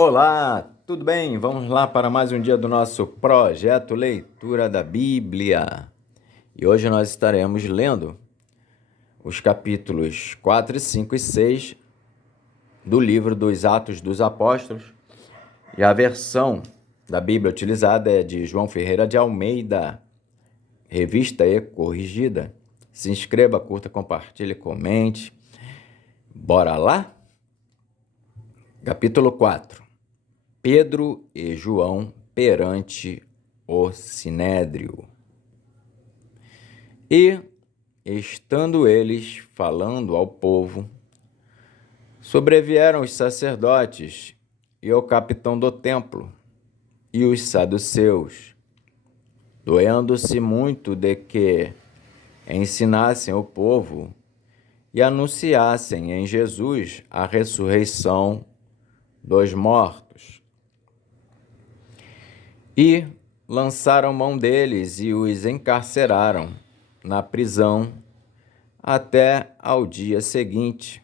Olá, tudo bem? Vamos lá para mais um dia do nosso projeto Leitura da Bíblia. E hoje nós estaremos lendo os capítulos 4, 5 e 6 do livro dos Atos dos Apóstolos. E a versão da Bíblia utilizada é de João Ferreira de Almeida, Revista e Corrigida. Se inscreva, curta, compartilhe, comente. Bora lá? Capítulo 4. Pedro e João perante o Sinédrio. E, estando eles falando ao povo, sobrevieram os sacerdotes e o capitão do templo e os saduceus, doendo-se muito de que ensinassem o povo e anunciassem em Jesus a ressurreição dos mortos. E lançaram mão deles e os encarceraram na prisão até ao dia seguinte,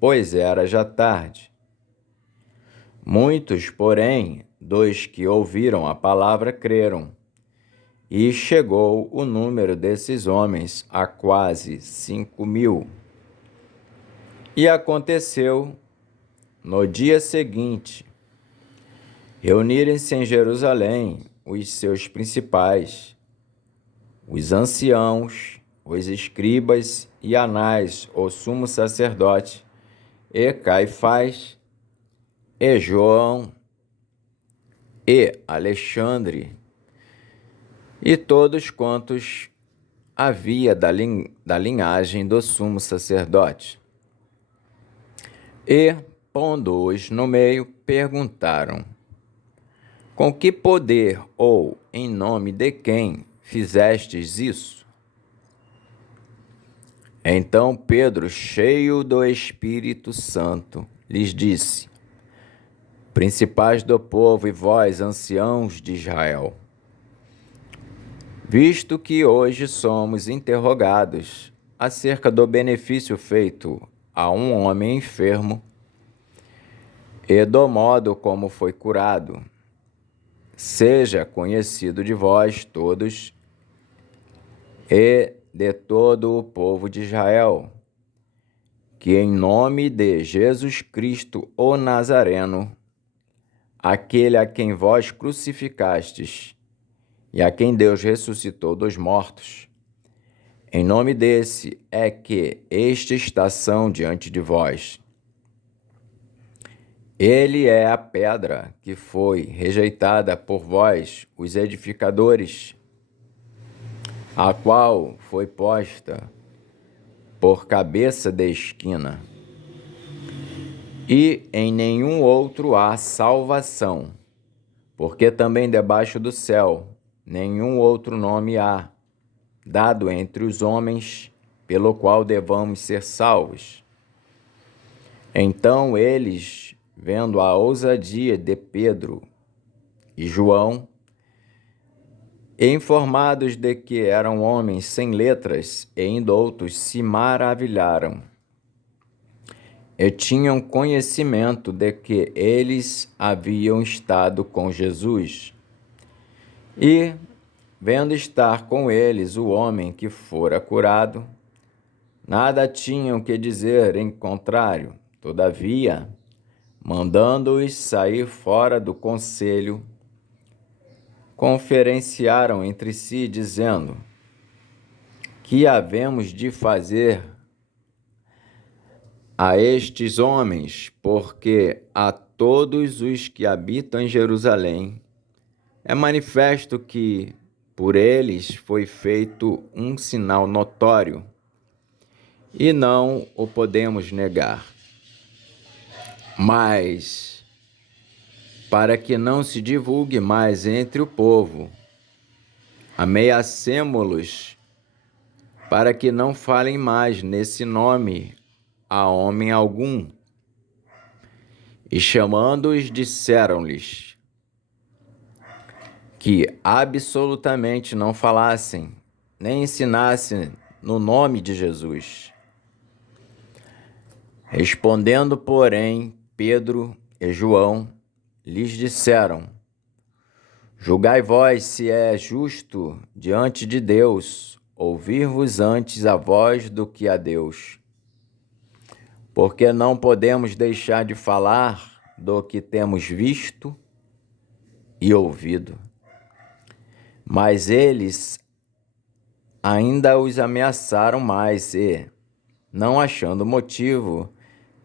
pois era já tarde. Muitos, porém, dos que ouviram a palavra creram, e chegou o número desses homens a quase 5.000. E aconteceu, no dia seguinte, reunirem-se em Jerusalém os seus principais, os anciãos, os escribas e Anás, o sumo sacerdote, e Caifás, e João, e Alexandre, e todos quantos havia da linhagem do sumo sacerdote. E, pondo-os no meio, perguntaram: com que poder ou em nome de quem fizestes isso? Então Pedro, cheio do Espírito Santo, lhes disse: principais do povo e vós, anciãos de Israel, visto que hoje somos interrogados acerca do benefício feito a um homem enfermo e do modo como foi curado, seja conhecido de vós todos e de todo o povo de Israel, que em nome de Jesus Cristo, o Nazareno, aquele a quem vós crucificastes e a quem Deus ressuscitou dos mortos, em nome desse é que estes são diante de vós. Ele é a pedra que foi rejeitada por vós, os edificadores, a qual foi posta por cabeça de esquina. E em nenhum outro há salvação, porque também debaixo do céu nenhum outro nome há, dado entre os homens, pelo qual devamos ser salvos. Então eles, vendo a ousadia de Pedro e João, informados de que eram homens sem letras e indoutos, se maravilharam e tinham conhecimento de que eles haviam estado com Jesus. E, vendo estar com eles o homem que fora curado, nada tinham que dizer em contrário. Todavia, mandando-os sair fora do conselho, conferenciaram entre si, dizendo: que havemos de fazer a estes homens, porque a todos os que habitam em Jerusalém é manifesto que por eles foi feito um sinal notório, e não o podemos negar. Mas, para que não se divulgue mais entre o povo, ameacemo-los para que não falem mais nesse nome a homem algum. E chamando-os, disseram-lhes que absolutamente não falassem, nem ensinassem no nome de Jesus. Respondendo, porém, Pedro e João lhes disseram: julgai vós se é justo diante de Deus ouvir-vos antes a vós do que a Deus. Porque não podemos deixar de falar do que temos visto e ouvido. Mas eles ainda os ameaçaram mais e, não achando motivo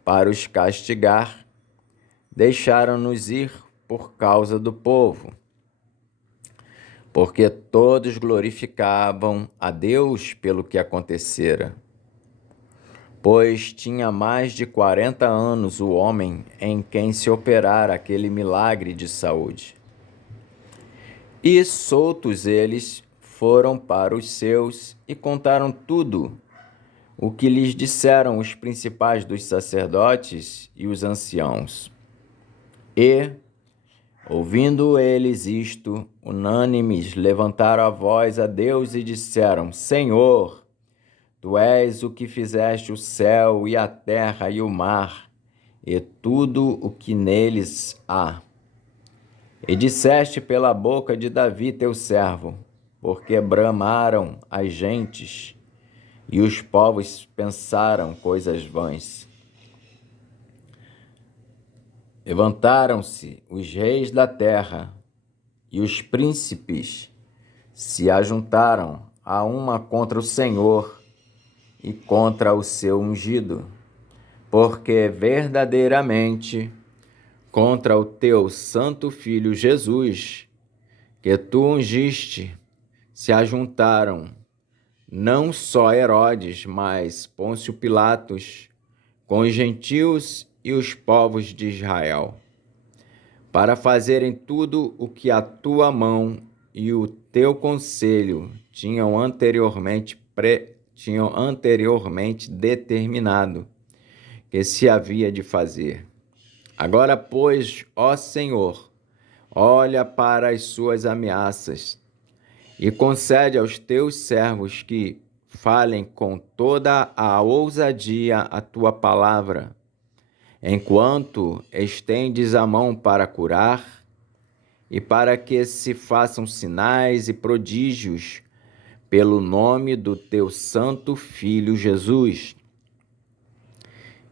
para os castigar, deixaram-nos ir por causa do povo, porque todos glorificavam a Deus pelo que acontecera. Pois tinha mais de 40 anos o homem em quem se operara aquele milagre de saúde. E soltos eles foram para os seus e contaram tudo o que lhes disseram os principais dos sacerdotes e os anciãos. E, ouvindo eles isto, unânimes levantaram a voz a Deus e disseram: Senhor, Tu és o que fizeste o céu e a terra e o mar, e tudo o que neles há. E disseste pela boca de Davi teu servo, porque bramaram as gentes, e os povos pensaram coisas vãs. Levantaram-se os reis da terra, e os príncipes se ajuntaram a uma contra o Senhor e contra o seu ungido, porque verdadeiramente contra o teu santo Filho Jesus, que tu ungiste, se ajuntaram não só Herodes, mas Pôncio Pilatos, com os gentios e os povos de Israel, para fazerem tudo o que a tua mão e o teu conselho tinham anteriormente determinado que se havia de fazer. Agora, pois, ó Senhor, olha para as suas ameaças e concede aos teus servos que falem com toda a ousadia a tua palavra, enquanto estendes a mão para curar, e para que se façam sinais e prodígios pelo nome do teu santo Filho Jesus.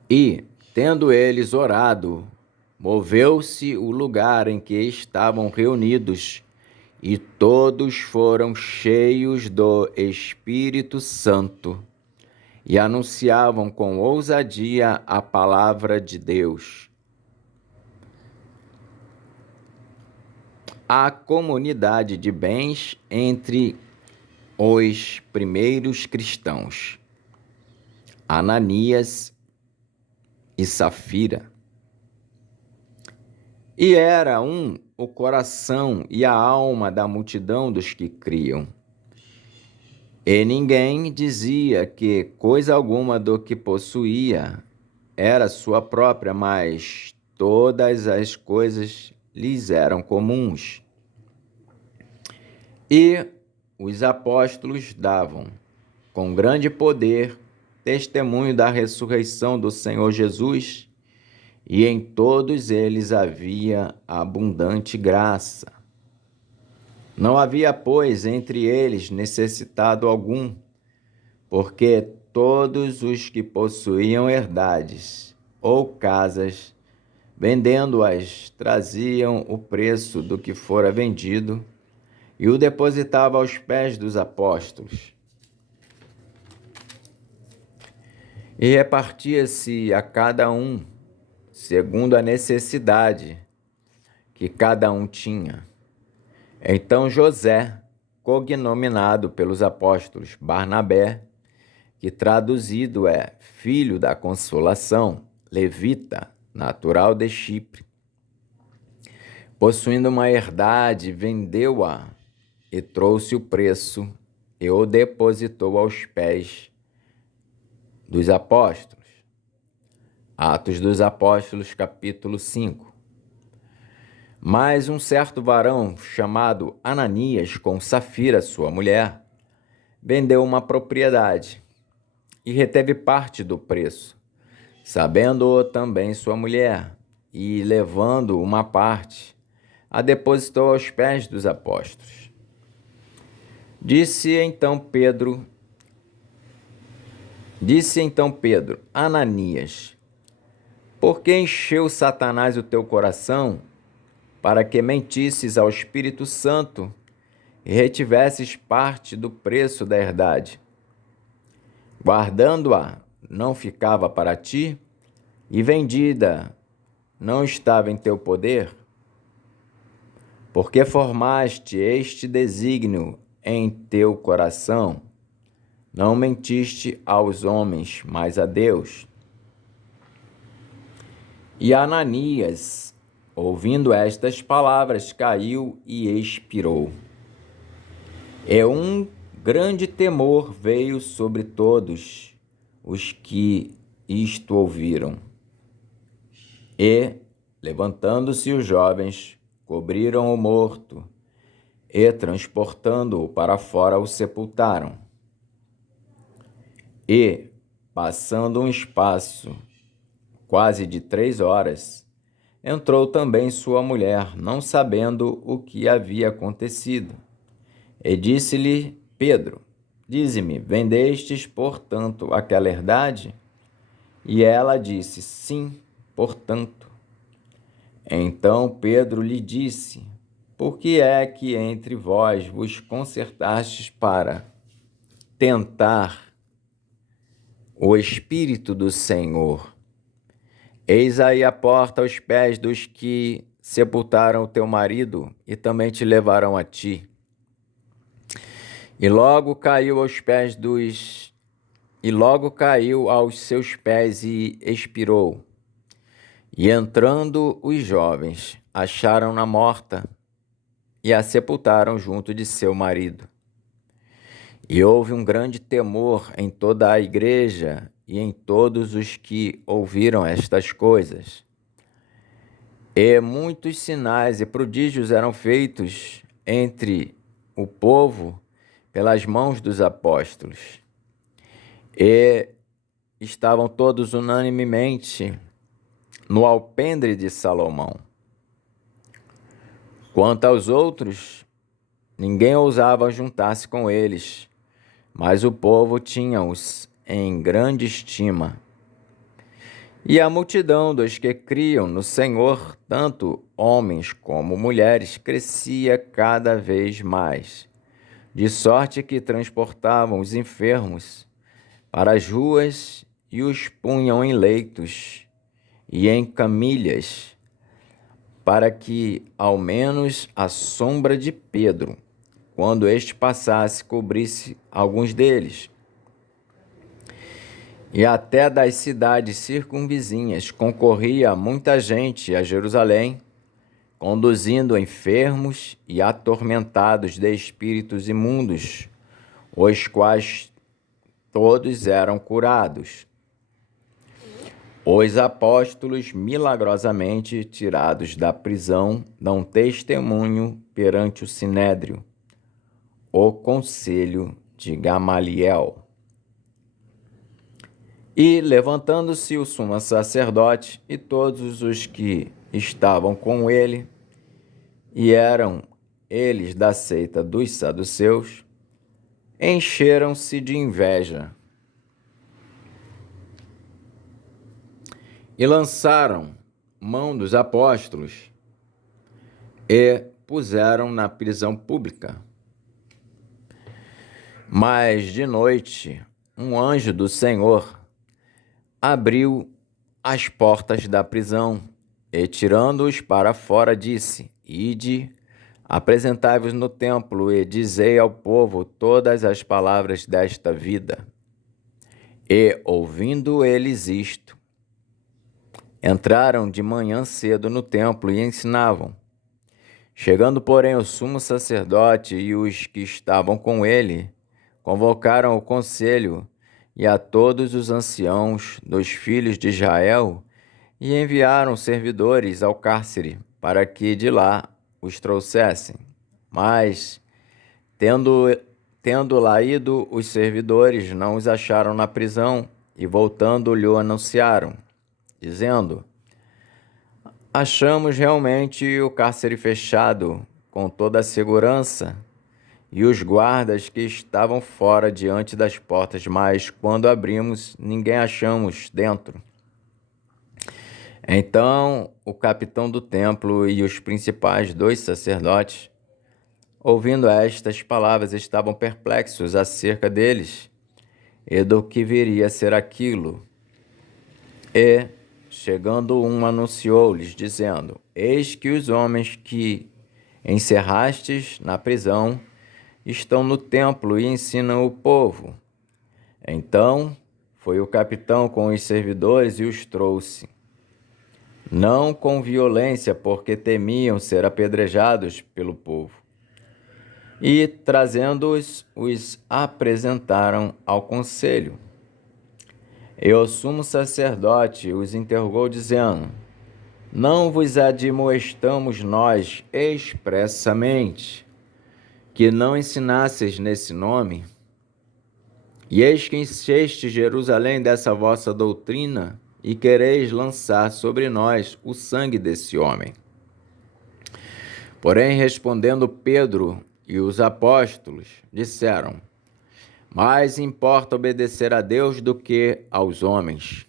E, tendo eles orado, moveu-se o lugar em que estavam reunidos, e todos foram cheios do Espírito Santo, e anunciavam com ousadia a palavra de Deus. A comunidade de bens entre os primeiros cristãos, Ananias e Safira. E era o coração e a alma da multidão dos que criam. E ninguém dizia que coisa alguma do que possuía era sua própria, mas todas as coisas lhes eram comuns. E os apóstolos davam, com grande poder, testemunho da ressurreição do Senhor Jesus, e em todos eles havia abundante graça. Não havia, pois, entre eles necessitado algum, porque todos os que possuíam herdades ou casas, vendendo-as, traziam o preço do que fora vendido e o depositavam aos pés dos apóstolos. E repartia-se a cada um, segundo a necessidade que cada um tinha. Então José, cognominado pelos apóstolos Barnabé, que traduzido é Filho da Consolação, levita, natural de Chipre, possuindo uma herdade, vendeu-a e trouxe o preço e o depositou aos pés dos apóstolos. Atos dos Apóstolos, capítulo 5. Mas um certo varão chamado Ananias, com Safira, sua mulher, vendeu uma propriedade e reteve parte do preço, sabendo-o também sua mulher, e, levando uma parte, a depositou aos pés dos apóstolos. Disse então Pedro, Ananias, por que encheu Satanás o teu coração para que mentisses ao Espírito Santo e retivesses parte do preço da herdade? Guardando-a, não ficava para ti, e vendida, não estava em teu poder? Porque formaste este desígnio em teu coração, não mentiste aos homens, mas a Deus. E Ananias, ouvindo estas palavras, caiu e expirou. E um grande temor veio sobre todos os que isto ouviram. E, levantando-se os jovens, cobriram o morto e, transportando-o para fora, o sepultaram. E, passando um espaço quase de 3 horas, entrou também sua mulher, não sabendo o que havia acontecido. E disse-lhe Pedro, dize-me, vendestes, portanto, aquela herdade? E ela disse, sim, portanto. Então Pedro lhe disse, por que é que entre vós vos concertastes para tentar o Espírito do Senhor? Eis aí a porta aos pés dos que sepultaram o teu marido e também te levarão a ti. E logo caiu aos seus pés e expirou. E entrando os jovens, acharam-na morta e a sepultaram junto de seu marido. E houve um grande temor em toda a igreja e em todos os que ouviram estas coisas. E muitos sinais e prodígios eram feitos entre o povo pelas mãos dos apóstolos. E estavam todos unanimemente no alpendre de Salomão. Quanto aos outros, ninguém ousava juntar-se com eles, mas o povo tinha-os em grande estima. E a multidão dos que criam no Senhor, tanto homens como mulheres, crescia cada vez mais, de sorte que transportavam os enfermos para as ruas e os punham em leitos e em camilhas, para que ao menos a sombra de Pedro, quando este passasse, cobrisse alguns deles. E até das cidades circunvizinhas concorria muita gente a Jerusalém, conduzindo enfermos e atormentados de espíritos imundos, os quais todos eram curados. Os apóstolos, milagrosamente tirados da prisão, dão testemunho perante o Sinédrio, o conselho de Gamaliel. E, levantando-se o sumo sacerdote e todos os que estavam com ele, e eram eles da seita dos saduceus, encheram-se de inveja e lançaram mão dos apóstolos e puseram na prisão pública. Mas de noite, um anjo do Senhor abriu as portas da prisão e, tirando-os para fora, disse, ide, apresentai-vos no templo e dizei ao povo todas as palavras desta vida. E, ouvindo eles isto, entraram de manhã cedo no templo e ensinavam. Chegando, porém, o sumo sacerdote e os que estavam com ele, convocaram o conselho e a todos os anciãos dos filhos de Israel e enviaram servidores ao cárcere para que de lá os trouxessem. Mas, tendo lá ido os servidores, não os acharam na prisão e voltando lhe anunciaram, dizendo, Achamos realmente o cárcere fechado, com toda a segurança, e os guardas que estavam fora diante das portas, mas quando abrimos, ninguém achamos dentro. Então o capitão do templo e os principais dois sacerdotes, ouvindo estas palavras, estavam perplexos acerca deles e do que viria a ser aquilo. E, chegando um, anunciou-lhes, dizendo: Eis que os homens que encerrastes na prisão estão no templo e ensinam o povo. Então foi o capitão com os servidores e os trouxe, não com violência, porque temiam ser apedrejados pelo povo. E, trazendo-os, os apresentaram ao conselho. E o sumo sacerdote os interrogou, dizendo: Não vos admoestamos nós expressamente que não ensinasseis nesse nome? E eis que encheste Jerusalém dessa vossa doutrina, e quereis lançar sobre nós o sangue desse homem. Porém, respondendo Pedro e os apóstolos, disseram: Mais importa obedecer a Deus do que aos homens.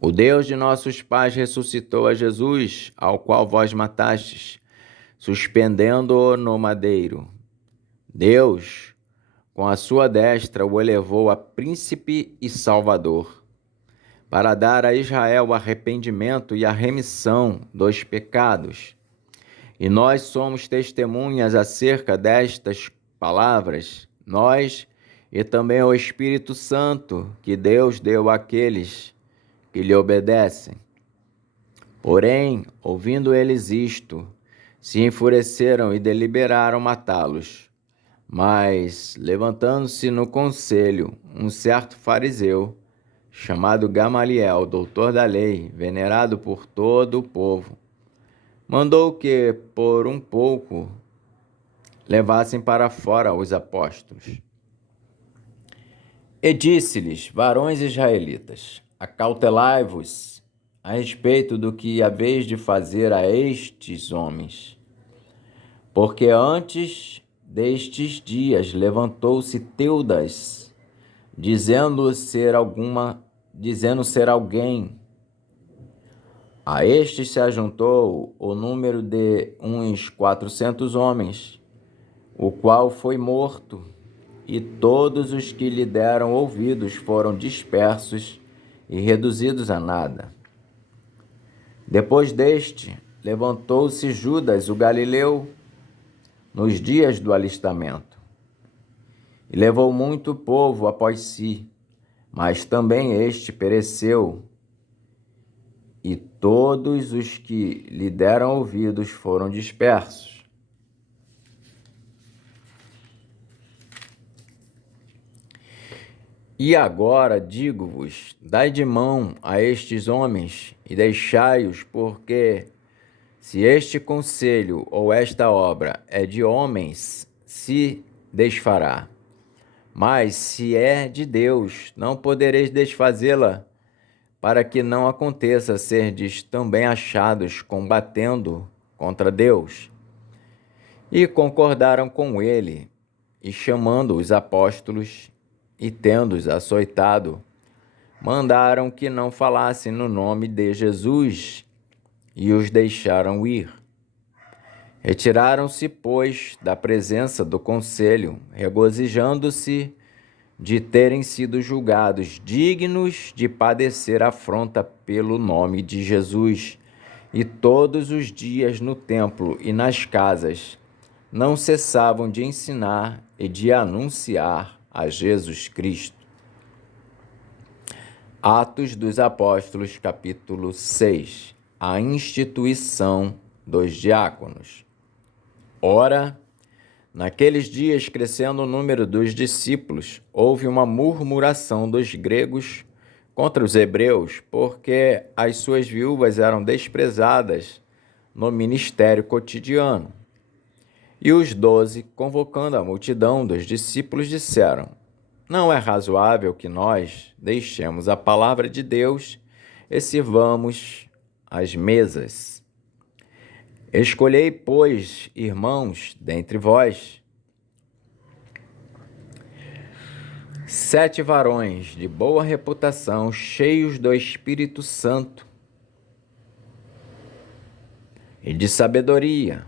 O Deus de nossos pais ressuscitou a Jesus, ao qual vós matastes, suspendendo-o no madeiro. Deus, com a sua destra, o elevou a príncipe e salvador, para dar a Israel o arrependimento e a remissão dos pecados. E nós somos testemunhas acerca destas palavras, nós e também o Espírito Santo, que Deus deu àqueles que lhe obedecem. Porém, ouvindo eles isto, se enfureceram e deliberaram matá-los. Mas, levantando-se no conselho, um certo fariseu, chamado Gamaliel, doutor da lei, venerado por todo o povo, mandou que, por um pouco, levassem para fora os apóstolos. E disse-lhes: Varões israelitas, acautelai-vos a respeito do que haveis de fazer a estes homens. Porque antes destes dias levantou-se Teudas, dizendo ser alguém. A estes se ajuntou o número de uns 400 homens, o qual foi morto, e todos os que lhe deram ouvidos foram dispersos e reduzidos a nada. Depois deste, levantou-se Judas, o galileu, nos dias do alistamento, e levou muito povo após si, mas também este pereceu, e todos os que lhe deram ouvidos foram dispersos. E agora digo-vos: dai de mão a estes homens e deixai-os, porque se este conselho ou esta obra é de homens, se desfará. Mas se é de Deus, não podereis desfazê-la, para que não aconteça serdes também achados combatendo contra Deus. E concordaram com ele, e chamando os apóstolos, e tendo-os açoitado, mandaram que não falassem no nome de Jesus, e os deixaram ir. Retiraram-se, pois, da presença do conselho, regozijando-se de terem sido julgados dignos de padecer afronta pelo nome de Jesus. E todos os dias no templo e nas casas não cessavam de ensinar e de anunciar a Jesus Cristo. Atos dos Apóstolos, capítulo 6. A instituição dos diáconos. Ora, naqueles dias, crescendo o número dos discípulos, houve uma murmuração dos gregos contra os hebreus, porque as suas viúvas eram desprezadas no ministério cotidiano. E os 12, convocando a multidão dos discípulos, disseram: Não é razoável que nós deixemos a palavra de Deus e sirvamos as mesas. Escolhei, pois, irmãos, dentre vós, 7 varões de boa reputação, cheios do Espírito Santo e de sabedoria,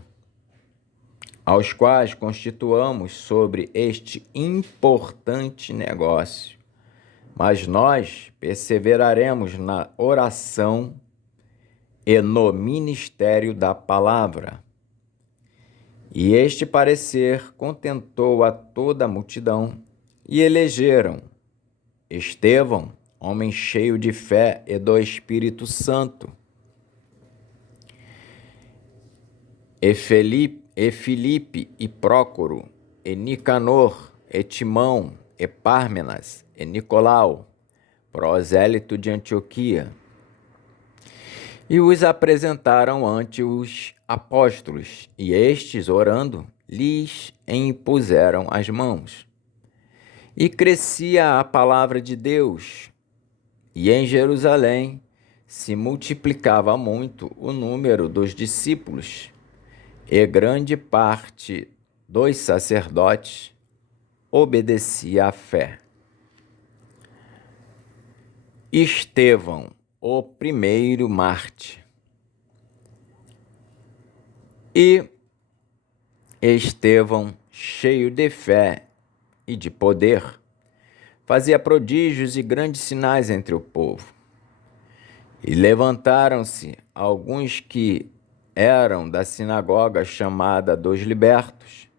aos quais constituamos sobre este importante negócio. Mas nós perseveraremos na oração e no ministério da palavra. E este parecer contentou a toda a multidão, e elegeram Estevão, homem cheio de fé e do Espírito Santo, e Filipe, e Prócoro, e Nicanor, e Timão, e Pármenas, e Nicolau, prosélito de Antioquia. E os apresentaram ante os apóstolos, e estes, orando, lhes impuseram as mãos. E crescia a palavra de Deus, e em Jerusalém se multiplicava muito o número dos discípulos, e grande parte dos sacerdotes obedecia à fé. Estevão, o primeiro mártir. E Estevão, cheio de fé e de poder, fazia prodígios e grandes sinais entre o povo. E levantaram-se alguns que eram da sinagoga chamada dos libertos,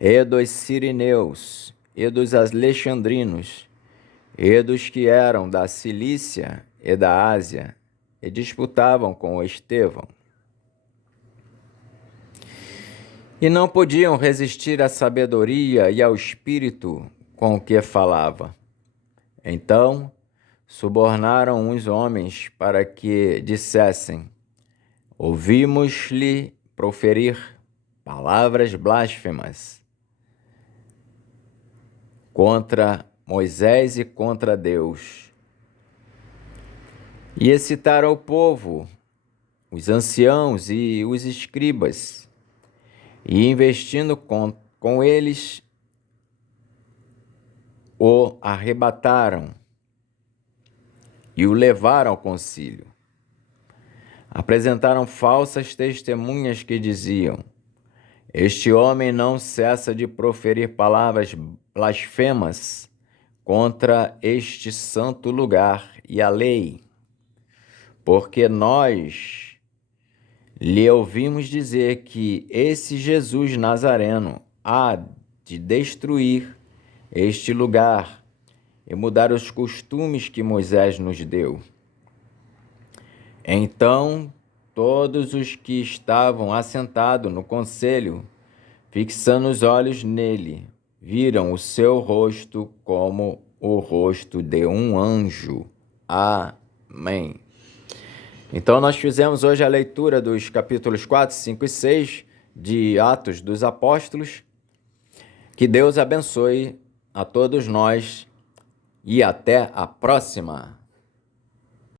e dos sirineus, e dos alexandrinos, e dos que eram da Cilícia e da Ásia, e disputavam com Estevão. E não podiam resistir à sabedoria e ao espírito com o que falava. Então subornaram uns homens para que dissessem: ouvimos-lhe proferir palavras blasfemas contra Moisés e contra Deus. E excitaram o povo, os anciãos e os escribas, e investindo com eles, o arrebataram e o levaram ao concílio. Apresentaram falsas testemunhas que diziam: este homem não cessa de proferir palavras blasfemas contra este santo lugar e a lei, porque nós lhe ouvimos dizer que esse Jesus Nazareno há de destruir este lugar e mudar os costumes que Moisés nos deu. Então todos os que estavam assentados no conselho, fixando os olhos nele, viram o seu rosto como o rosto de um anjo. Amém. Então nós fizemos hoje a leitura dos capítulos 4, 5 e 6 de Atos dos Apóstolos. Que Deus abençoe a todos nós e até a próxima.